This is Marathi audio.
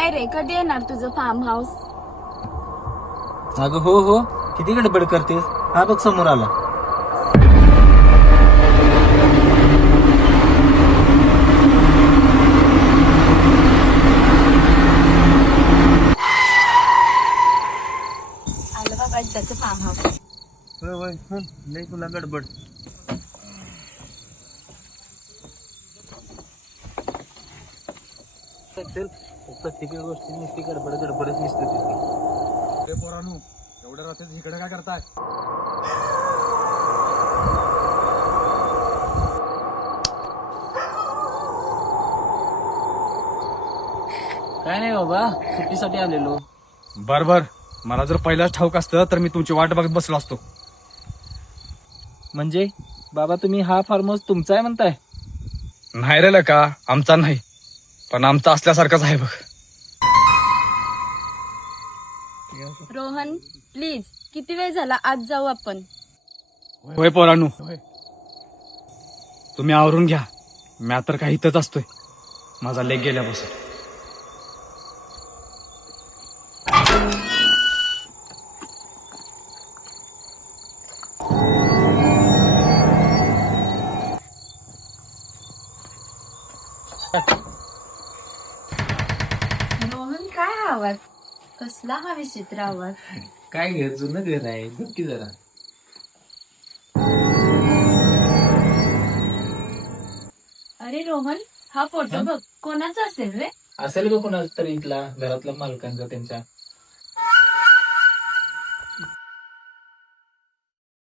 काय रे, कधी येणार तुझं फार्म हाऊस? अगं हो हो, किती गडबड करतेस? हा बघ समोर आला. आलं बाबा त्याचं फार्म हाऊस. होय होय, लय तुला गडबड. प्रत्येक गोष्टी नुसती गडबड गडबडच दिसते तिथे. पोरांनो, एवढ्या रात्री इकडे काय करताय? काय नाही बाबा, सुट्टीसाठी आलेलो. बर बर, मला जर पहिलाच ठाऊक असतं तर मी तुमची वाट बघत बसलो असतो. म्हणजे बाबा, तुम्ही हा फार्म हाऊस तुमचा आहे म्हणताय? नाही रे का, आमचा नाही, पण आमचा असल्यासारखाच आहे बघ. रोहन प्लीज, किती वेळ झाला, आज जाऊ आपण. होय पोरांनो, तुम्ही आवरून घ्या. मी तर काही इथंच असतोय, माझा लेग गेल्यापासून. रोहन, काय हा आवाज? कसला हा विचित्र आवाज? काय घर, जुनं घर आहे, बघ की जरा. अरे रोहन, हा फोटो बघ, कोणाचा असेल रे? असेल का कोणाचा तरी इथला घरातला मालकांचा त्यांच्या.